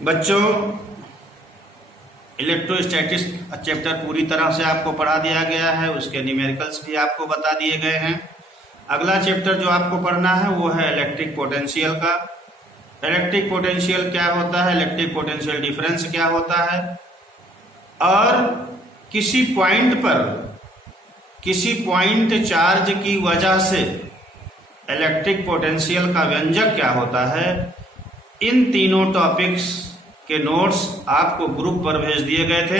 बच्चों, electrostatics chapter पूरी तरह से आपको पढ़ा दिया गया है, उसके न्यूमेरिकल्स भी आपको बता दिए गए हैं। अगला चैप्टर जो आपको पढ़ना है वो है इलेक्ट्रिक पोटेंशियल का। इलेक्ट्रिक पोटेंशियल क्या होता है, इलेक्ट्रिक पोटेंशियल डिफरेंस क्या होता है, और किसी पॉइंट चार्ज की वजह से इलेक्ट्रिक पोटेंशियल का व्यंजक क्या होता है। इन तीनों टॉपिक्स के नोट्स आपको ग्रुप पर भेज दिए गए थे।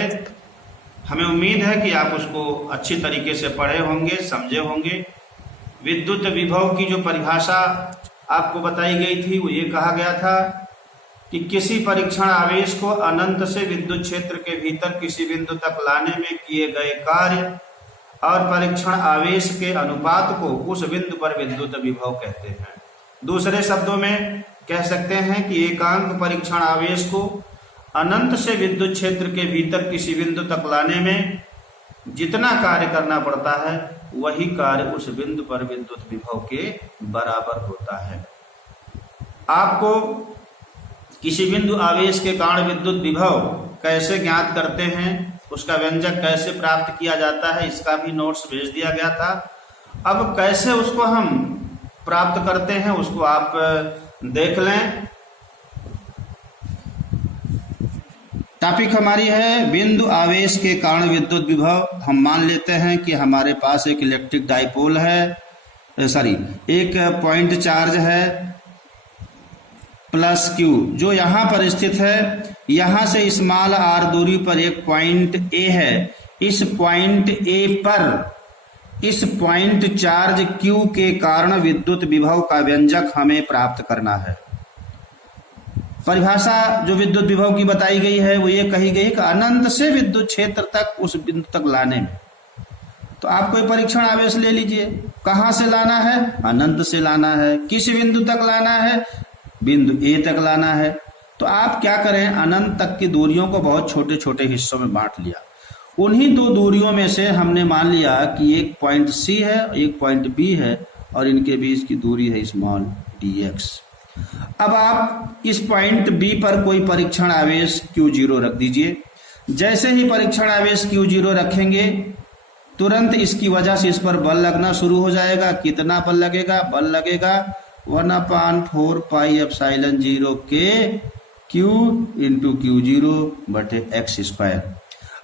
हमें उम्मीद है कि आप उसको अच्छी तरीके से पढ़े होंगे, समझे होंगे। विद्युत विभव की जो परिभाषा आपको बताई गई थी वो ये कहा गया था कि किसी परीक्षण आवेश को अनंत से विद्युत क्षेत्र के भीतर किसी बिंदु तक लाने में किए गए कार्य और परीक्षण आवेश के अनुपात को उस बिंदु पर विद्युत विभव कहते हैं। दूसरे शब्दों में कह सकते हैं कि एकांक परीक्षण आवेश को अनंत से विद्युत क्षेत्र के भीतर किसी बिंदु तक लाने में जितना कार्य करना पड़ता है वही कार्य उस बिंदु पर विद्युत विभव के बराबर होता है। आपको किसी बिंदु आवेश के कारण विद्युत विभव कैसे ज्ञात करते हैं, उसका व्यंजक कैसे प्राप्त किया जाता है, इसका भी नोट्स भेज दिया गया था। अब कैसे उसको हम प्राप्त करते हैं उसको आप देख लें। टॉपिक हमारी है बिंदु आवेश के कारण विद्युत विभव। हम मान लेते हैं कि हमारे पास एक इलेक्ट्रिक डाइपोल है, एक पॉइंट चार्ज है प्लस क्यू, जो यहां पर स्थित है। यहां से स्मॉल आर दूरी पर एक पॉइंट ए है। इस पॉइंट ए पर इस पॉइंट चार्ज क्यू के कारण विद्युत विभव का व्यंजक हमें प्राप्त करना है। परिभाषा जो विद्युत विभव की बताई गई है वो ये कही गई कि अनंत से विद्युत क्षेत्र तक उस बिंदु तक लाने में। तो आप कोई परीक्षण आवेश ले लीजिए, कहां से लाना है, अनंत से लाना है। किस बिंदु तक लाना है, बिंदु ए तक लाना है। तो आप क्या करें, अनंत तक की दूरियों को बहुत छोटे छोटे हिस्सों में बांट लिया। उन्हीं दो दूरियों में से हमने मान लिया कि एक पॉइंट सी है, एक पॉइंट बी है, और इनके बीच की दूरी है स्मॉल dx। अब आप इस पॉइंट बी पर कोई परीक्षण आवेश Q0 रख दीजिए। जैसे ही परीक्षण आवेश Q0 रखेंगे तुरंत इसकी वजह से इस पर बल लगना शुरू हो जाएगा। कितना बल लगेगा, बल लगेगा 1/4 पाई एप्सिलॉन 0 के Q इंटू Q0/x²।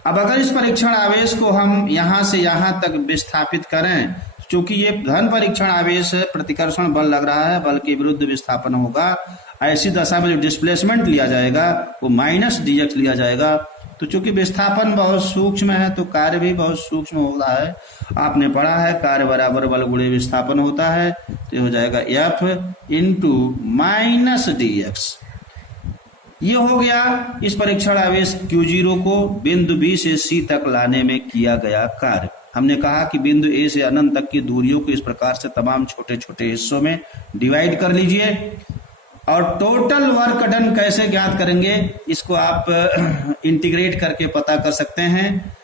अब अगर इस परीक्षण आवेश को हम यहां से यहां तक विस्थापित करें, चूंकि ये धन परीक्षण आवेश है, प्रतिकर्षण बल लग रहा है, बल के विरुद्ध विस्थापन होगा। ऐसी दशा में जो डिस्प्लेसमेंट लिया जाएगा वो -dx लिया जाएगा। तो चूंकि विस्थापन बहुत सूक्ष्म है तो कार्य भी बहुत सूक्ष्म होता है। आपने पढ़ा है कार्य बराबर बल गुणे विस्थापन होता है, तो हो जाएगा F इंटू -dx। ये हो गया इस परीक्षण आवेश Q0 को बिंदु B से C तक लाने में किया गया कार्य। हमने कहा कि बिंदु A से अनंत तक की दूरियों को इस प्रकार से तमाम छोटे छोटे हिस्सों में डिवाइड कर लीजिए। और टोटल वर्क डन कैसे ज्ञात करेंगे, इसको आप इंटीग्रेट करके पता कर सकते हैं।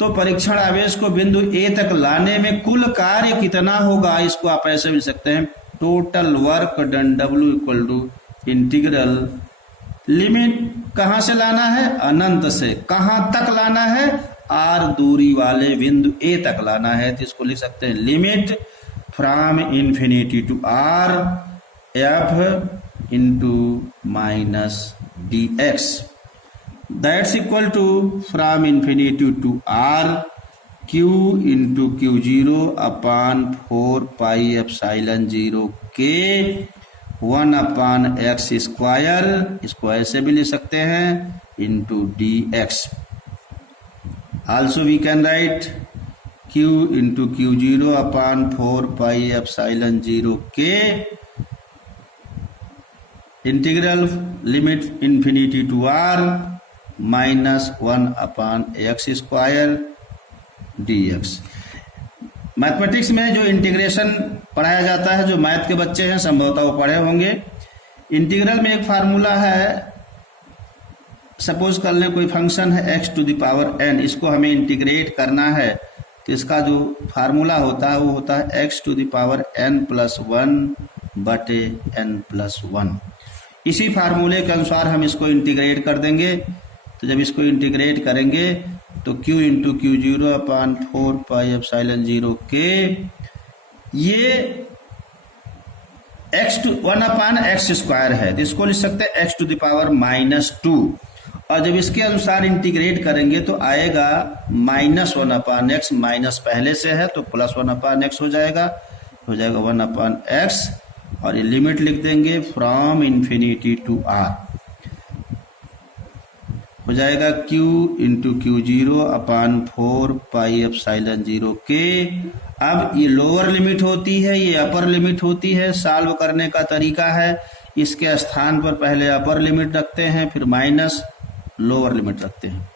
तो परीक्षण आवेश को बिंदु A तक लाने में कुल कार्य कितना होगा, इसको आप ऐसे मिल सकते हैं। Total work done W equal to integral limit कहां से लाना है, अनंत से। कहां तक लाना है, R दूरी वाले बिंदु A तक लाना है। तो इसको लिख सकते हैं limit from infinity to R F into -dx that's equal to from infinity to R Q into Q0/4 pi epsilon 0 के 1/x², इसको ऐसे भी लिख सकते हैं, into dx। Also we can write Q into Q0/4 pi epsilon 0 के integral limit infinity to R -1/x² dx। Mathematics में जो इंटीग्रेशन पढ़ाया जाता है, जो मैथ के बच्चे हैं संभवतः वो पढ़े होंगे। इंटीग्रल में एक फार्मूला है, सपोज कर लें कोई फंक्शन है x⁴n, इसको हमें इंटीग्रेट करना है। तो इसका जो फार्मूला होता है वो होता है x⁴n+1/n+1। इसी फार्मूले के अनुसार हम इसको इंटीग्रेट कर देंगे। तो जब इसको इंटीग्रेट करेंगे तो Q इंटू क्यू 0 अपान 4 पाई एप्सिलॉन 0 के ये वन अपान एक्स स्क्वायर है, तो इसको लिख सकते हैं x टू द पावर -2। और जब इसके अनुसार इंटीग्रेट करेंगे तो आएगा -1 अपान एक्स, माइनस पहले से है तो +1 अपान एक्स हो जाएगा 1 अपान एक्स। और ये लिमिट लिख देंगे फ्रॉम इन्फिनिटी टू r, हो जाएगा Q इंटू क्यू 0 अपान 4 पाई एप्सिलॉन 0 के। अब ये लोअर लिमिट होती है, ये अपर लिमिट होती है। सॉल्व करने का तरीका है, इसके स्थान पर पहले अपर लिमिट रखते हैं, फिर माइनस लोअर लिमिट रखते हैं।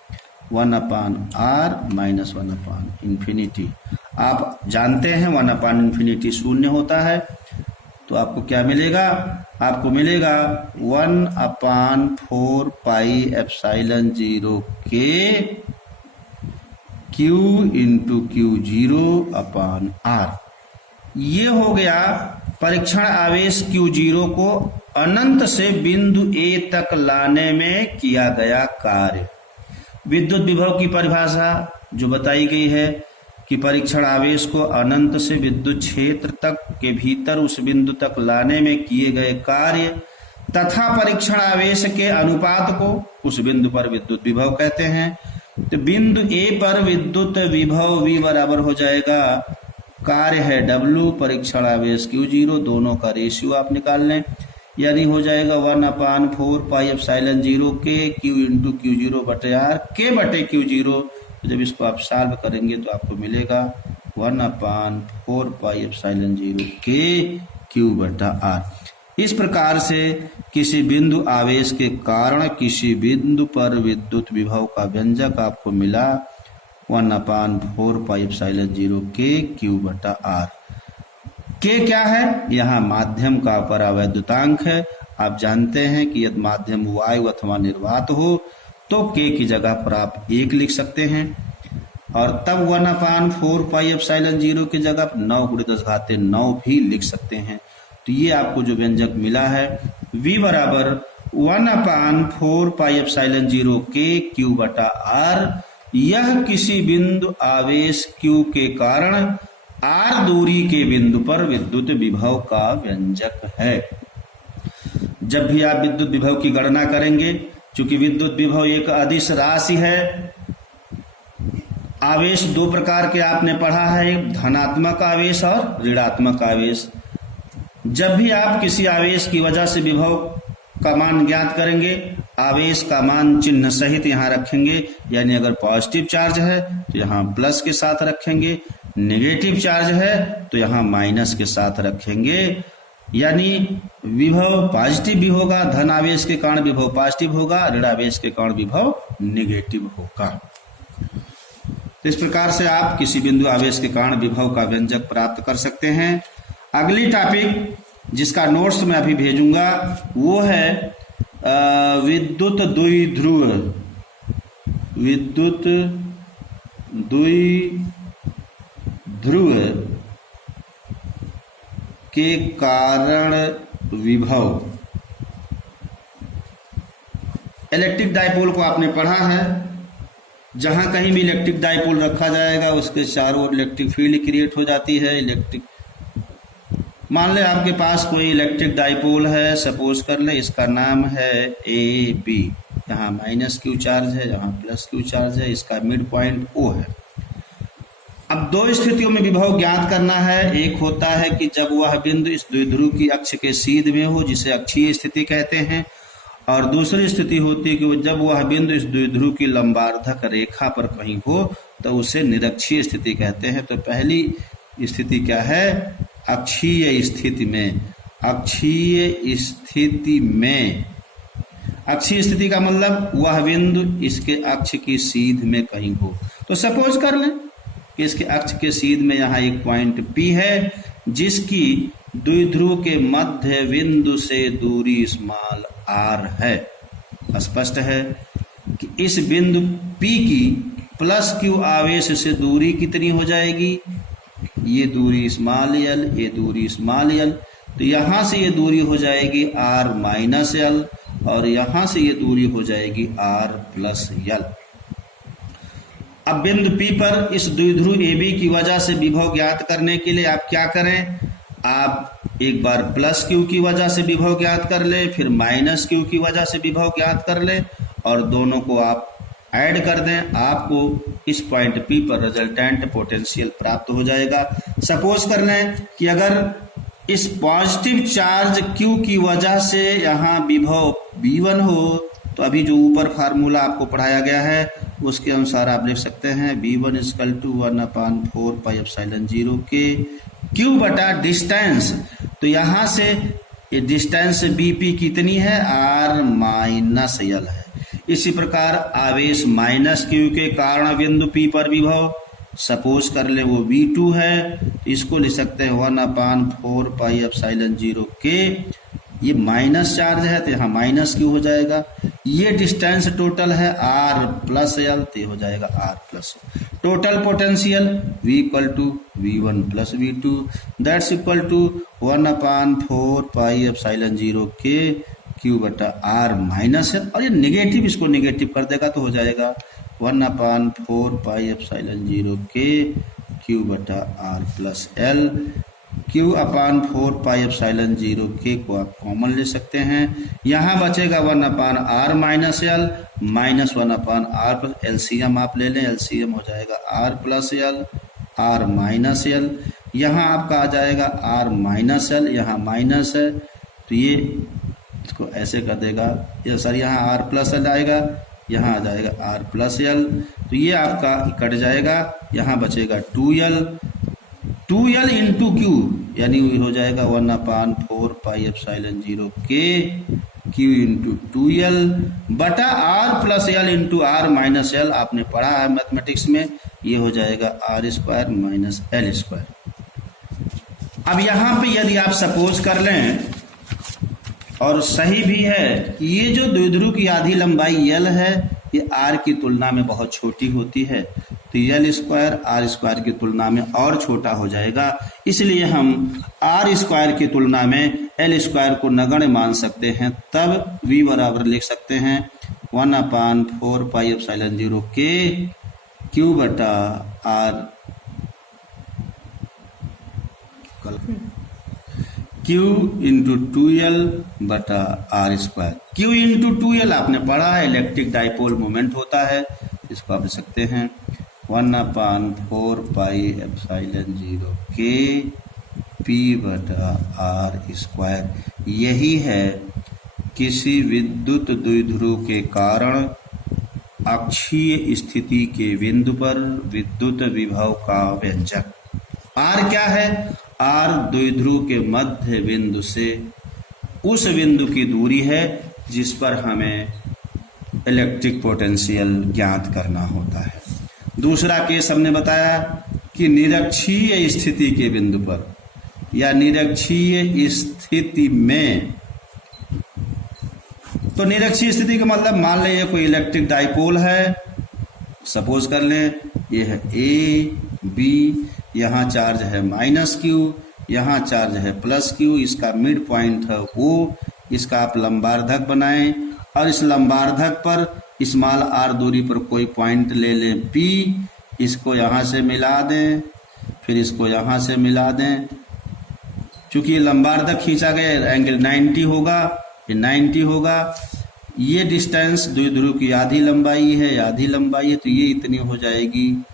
1 अपान r माइनस 1 अपान इन्फिनिटी। आप जानते हैं 1 अपान इन्फिनिटी शून्य होता है, तो आपको क्या मिलेगा? आपको मिलेगा 1 अपान 4 पाई एप्सिलॉन 0 के Q इंटू क्यू 0 अपान r। ये हो गया परीक्षण आवेश Q0 को अनंत से बिंदु A तक लाने में किया गया कार्य। विद्युत विभव की परिभाषा जो बताई गई है कि परीक्षण आवेश को अनंत से विद्युत क्षेत्र तक के भीतर उस बिंदु तक लाने में किए गए कार्य तथा परीक्षण आवेश के अनुपात को उस बिंदु पर विद्युत विभव कहते हैं। तो बिंदु A पर विद्युत विभव V बराबर हो जाएगा, कार्य है W, परीक्षण आवेश Q0, दोनों का रेशियो आप निकाल लें, यानी हो जाएगा 1 अपान 4 पाई एप्सिलॉन 0 के Q इंटू क्यू 0 बटे R के बटे Q0। तो जब इसको आप सॉल्व करेंगे तो आपको मिलेगा 1 अपान 4 पाई एप्सिलॉन 0 के Q बटा R। इस प्रकार से किसी बिंदु आवेश के कारण किसी बिंदु पर विद्युत विभव का व्यंजक आपको मिला 1 अपान 4 पाई एप्सिलॉन 0 के Q बटा R। के क्या है? यहाँ माध्यम का परावैद्युतांक है। आप जानते हैं कि यदि माध्यम वायु अथवा निर्वात हो तो के की जगह पर आप 1 लिख सकते हैं, और तब 1 अपान 4 पाई एप्सिलॉन 0 की जगह 9 × 10⁹ भी लिख सकते हैं। तो ये आपको जो व्यंजक मिला है V बराबर 1 अपान 4 पाई एप्सिलॉन 0 के Q बटा R। यह किसी बिंदु आवेश Q के कारण R दूरी के बिंदु पर विद्युत विभव का व्यंजक है। जब भी आप विद्युत विभव की गणना करेंगे, चूंकि विद्युत विभव एक अदिश राशि है, आवेश 2 प्रकार के आपने पढ़ा है, धनात्मक आवेश और ऋणात्मक आवेश। जब भी आप किसी आवेश की वजह से विभव का मान ज्ञात करेंगे, आवेश का मान चिन्ह सहित यहाँ रखेंगे, यानी अगर पॉजिटिव चार्ज है तो यहाँ प्लस के साथ रखेंगे, नेगेटिव चार्ज है तो यहाँ माइनस के साथ रखेंगे। यानी विभव पॉजिटिव भी होगा, धन आवेश के कारण विभव पॉजिटिव होगा, ऋण आवेश के कारण विभव नेगेटिव होगा। तो इस प्रकार से आप किसी बिंदु आवेश के कारण विभव का व्यंजक प्राप्त कर सकते हैं। अगली टॉपिक जिसका नोट्स मैं अभी भेजूंगा वो है विद्युत द्विध्रुव, विद्युत द्विध्रुव के कारण विभव। इलेक्ट्रिक डाइपोल को आपने पढ़ा है, जहां कहीं भी इलेक्ट्रिक डाइपोल रखा जाएगा उसके चारों ओर इलेक्ट्रिक फील्ड क्रिएट हो जाती है। इलेक्ट्रिक, मान ले आपके पास कोई इलेक्ट्रिक डाइपोल है, सपोज कर ले इसका नाम है AB, यहाँ -Q चार्ज है, यहाँ +Q चार्ज है, इसका मिड पॉइंट O है। अब 2 स्थितियों में विभव ज्ञात करना है। एक होता है कि जब वह बिंदु इस द्विध्रुव की अक्ष के सीध में हो, जिसे अक्षीय स्थिति कहते हैं, और दूसरी स्थिति होती है कि जब वह बिंदु इस द्विध्रुव की लंबार्धक रेखा पर कहीं हो तो उसे निरक्षीय स्थिति कहते हैं। तो पहली स्थिति क्या है? अक्षीय स्थिति में। अक्षीय स्थिति में, अक्षीय स्थिति का मतलब वह बिंदु इसके अक्ष की सीध में कहीं हो। तो सपोज कर लें कि इसके अक्ष के सीध में यहाँ एक पॉइंट P है, जिसकी द्विध्रुव के मध्य बिंदु से दूरी स्मॉल r है। स्पष्ट है कि इस बिंदु P की +Q आवेश से दूरी कितनी हो जाएगी? ये दूरी स्मॉल l, ये दूरी स्मॉल l। तो यहाँ से ये दूरी हो जाएगी r माइनस एल और यहाँ से ये दूरी हो जाएगी r प्लस एल। अब बिंदु P पर इस द्विध्रुव AB की वजह से विभव ज्ञात करने के लिए आप क्या करें, आप एक बार प्लस Q की वजह से विभव ज्ञात कर ले, फिर माइनस Q की वजह से विभव ज्ञात कर ले और दोनों को आप ऐड कर दें, आपको इस पॉइंट P पर रिजल्टेंट पोटेंशियल प्राप्त हो जाएगा। सपोज कर लें कि अगर इस पॉजिटिव चार्ज Q की वजह से यहाँ विभव V1 हो, तो अभी जो ऊपर फार्मूला आपको पढ़ाया गया है उसके अनुसार आप लिख सकते हैं V1 = 1/4πε0 के Q बटा डिस्टेंस। तो यहाँ से ये डिस्टेंस BP कितनी है, R माइनस एल है। इसी प्रकार आवेश माइनस Q के कारण बिंदु P पर विभव सपोज कर ले वो V2 है, इसको लिख सकते हैं 1/4πε0 के, ये माइनस चार्ज है तो यहाँ माइनस Q हो जाएगा। ये डिस्टेंस टोटल है R प्लस एल, तो हो जाएगा R plus. Total potential V = V1 + V2 that's equal to 1/4πε0 के Q बटा R माइनस एल, और ये नेगेटिव, इसको नेगेटिव कर देगा तो हो जाएगा 1/4πε0 के Q बटा R प्लस एल। Q/4πε0 के को आप कॉमन ले सकते हैं, यहाँ बचेगा 1/R minus L minus 1/R plus, LCM आप ले लें, एलसीएम हो जाएगा R plus L R minus L, यहाँ आपका आ जाएगा R माइनस एल, यहाँ माइनस है तो ये इसको ऐसे कर देगा, ये सर यहाँ R प्लस एल आएगा, यहाँ आ जाएगा R प्लस एल, तो ये आपका कट जाएगा, यहाँ बचेगा 2L इंटू Q, यानी हो जाएगा 1/4πε0 के Q इंटू 2L बटा R plus L into R minus L. आपने पढ़ा है मैथमेटिक्स में, ये हो जाएगा R² माइनस L²। अब यहाँ पे यदि आप सपोज कर लें और सही भी है कि ये जो द्विध्रुव की आधी लंबाई L है ये R की तुलना में बहुत छोटी होती है, तो L² R² की तुलना में और छोटा हो जाएगा, इसलिए हम R² की तुलना में L² को नगण्य मान सकते हैं। तब V बराबर लिख सकते हैं 1/4πε0 के Q बटा R Q इंटू 2L बटा R²। Q इंटू 2L आपने पढ़ा है, इलेक्ट्रिक डाइपोल मोमेंट होता है, इसको आप लिख सकते हैं 1/4πε0 के P बटा R²। यही है किसी विद्युत द्विध्रुव के कारण अक्षीय स्थिति के बिंदु पर विद्युत विभव का व्यंजक। R क्या है, R द्विध्रुव के मध्य बिंदु से उस बिंदु की दूरी है जिस पर हमें इलेक्ट्रिक पोटेंशियल ज्ञात करना होता है। दूसरा केस हमने बताया कि निरक्षीय स्थिति के बिंदु पर या निरक्षीय स्थिति में, तो निरक्षीय स्थिति का मतलब मान लें ये कोई इलेक्ट्रिक डाइपोल है, सपोज कर लें ये है A B, यहाँ चार्ज है -Q, यहाँ चार्ज है +Q, इसका मिड पॉइंट है O, इसका आप लंबार्धक बनाएं और इस लंबार्धक पर स्मॉल r दूरी पर कोई पॉइंट ले लें P, इसको यहाँ से मिला दें, फिर इसको यहाँ से मिला दें। चूंकि लंबार्धक खींचा गया एंगल 90 होगा, ये 90 होगा। ये डिस्टेंस द्विध्रुव की आधी लंबाई है, आधी लंबाई है, तो ये इतनी हो जाएगी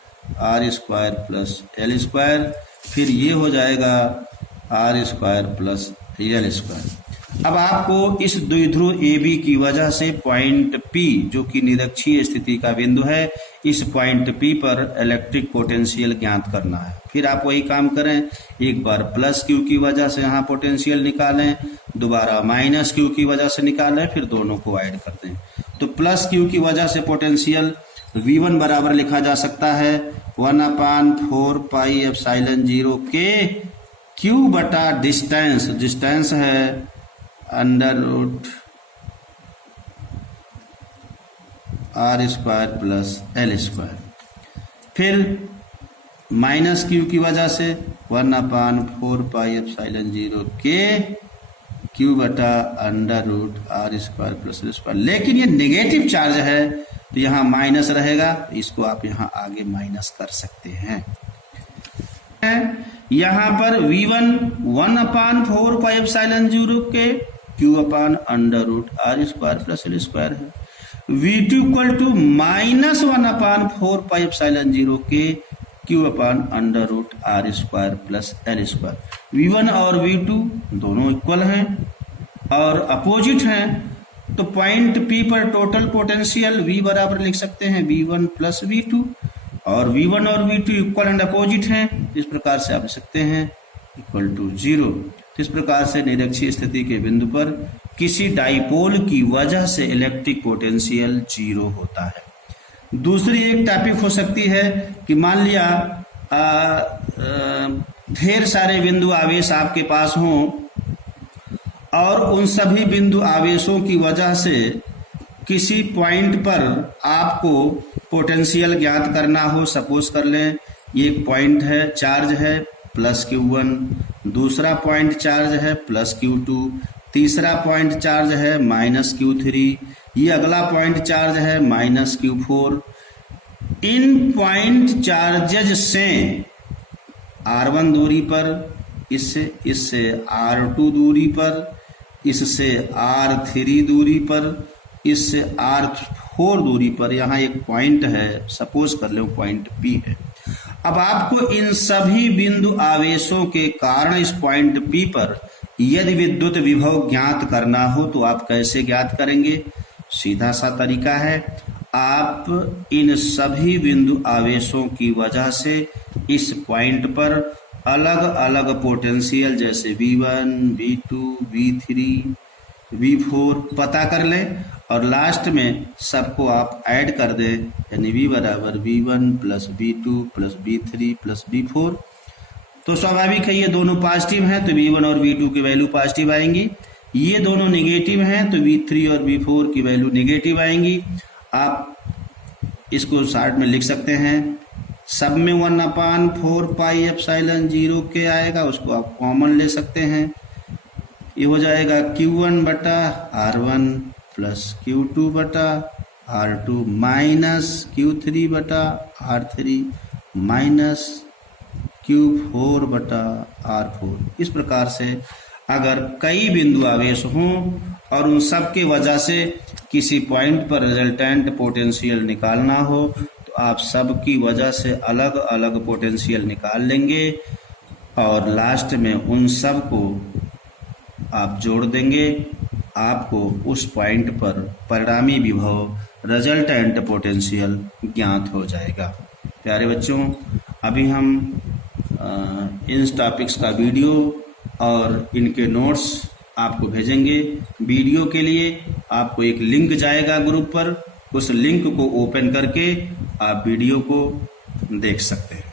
R² प्लस L², फिर ये हो जाएगा R² प्लस L²। अब आपको इस द्विध्रुव AB की वजह से पॉइंट P जो कि निरक्षीय स्थिति का बिंदु है, इस पॉइंट P पर इलेक्ट्रिक पोटेंशियल ज्ञात करना है। फिर आप वही काम करें, एक बार +Q की वजह से यहाँ पोटेंशियल निकालें, दोबारा -Q की वजह से निकालें, फिर दोनों को ऐड कर दें। तो +Q की वजह से पोटेंशियल V1 बराबर लिखा जा सकता है 1/4πε0 के Q बटा डिस्टेंस, डिस्टेंस है √R² प्लस L²। फिर माइनस क्यू की वजह से 1/4πε0 के क्यू बटा under root R square plus L square. लेकिन ये नेगेटिव चार्ज है तो यहाँ माइनस रहेगा, इसको आप यहाँ आगे माइनस कर सकते हैं। यहाँ पर v1 1/4πε0 के Q upon under root R square plus L square है। v2 इक्वल टू माइनस 1/4πε0 के Q upon under root R square plus L square. v1 और v2 दोनों इक्वल हैं और अपोजिट हैं, तो पॉइंट P पर टोटल पोटेंशियल V बराबर लिख सकते हैं v1 प्लस v2, और v1 और v2 इक्वल एंड अपोजिट हैं, इस प्रकार से आप लिख सकते हैं इक्वल टू 0। तो इस प्रकार से निरक्षीय स्थिति के बिंदु पर किसी डाइपोल की वजह से इलेक्ट्रिक पोटेंशियल 0 होता है। दूसरी एक टॉपिक हो सकती है कि मान लिया ढेर सारे बिंदु आवेश आपके पास हों और उन सभी बिंदु आवेशों की वजह से किसी पॉइंट पर आपको पोटेंशियल ज्ञात करना हो। सपोज कर लें ये एक पॉइंट है, चार्ज है प्लस Q1, दूसरा पॉइंट चार्ज है प्लस Q2, तीसरा पॉइंट चार्ज है माइनस Q3, ये अगला पॉइंट चार्ज है माइनस Q4। इन पॉइंट चार्जेज से R1 दूरी पर, इससे R2 दूरी पर, इससे R3 दूरी पर, इससे R4 दूरी पर यहाँ एक पॉइंट है, सपोज कर लो पॉइंट P है। अब आपको इन सभी बिंदु आवेशों के कारण इस पॉइंट P पर यदि विद्युत विभव ज्ञात करना हो तो आप कैसे ज्ञात करेंगे? सीधा सा तरीका है, आप इन सभी बिंदु आवेशों की वजह से इस पॉइंट पर अलग अलग पोटेंशियल जैसे V1, V2, V3, V4 पता कर लें और लास्ट में सबको आप ऐड कर दें, यानी V बराबर V1 plus V2 plus V3 plus V4। तो स्वाभाविक है ये दोनों पॉजिटिव हैं तो V1 और V2 की वैल्यू पॉजिटिव आएंगी, ये दोनों नेगेटिव हैं तो V3 और V4 की वैल्यू नेगेटिव आएंगी। आप इसको शॉर्ट में लिख सकते हैं, सब में 1/4πε0 के आएगा, उसको आप कॉमन ले सकते हैं, ये हो जाएगा Q1 बटा R1 प्लस Q2 बटा R2 माइनस Q3 बटा R3 माइनस Q4 बटा R4। इस प्रकार से अगर कई बिंदु आवेश हों और उन सब के वजह से किसी पॉइंट पर रिजल्टेंट पोटेंशियल निकालना हो तो आप सब की वजह से अलग अलग पोटेंशियल निकाल लेंगे और लास्ट में उन सब को आप जोड़ देंगे, आपको उस पॉइंट पर परिणामी विभव रिजल्टेंट पोटेंशियल ज्ञात हो जाएगा। प्यारे बच्चों, अभी हम इन टॉपिक्स का वीडियो और इनके नोट्स आपको भेजेंगे। वीडियो के लिए आपको एक लिंक जाएगा ग्रुप पर, उस लिंक को ओपन करके आप वीडियो को देख सकते हैं।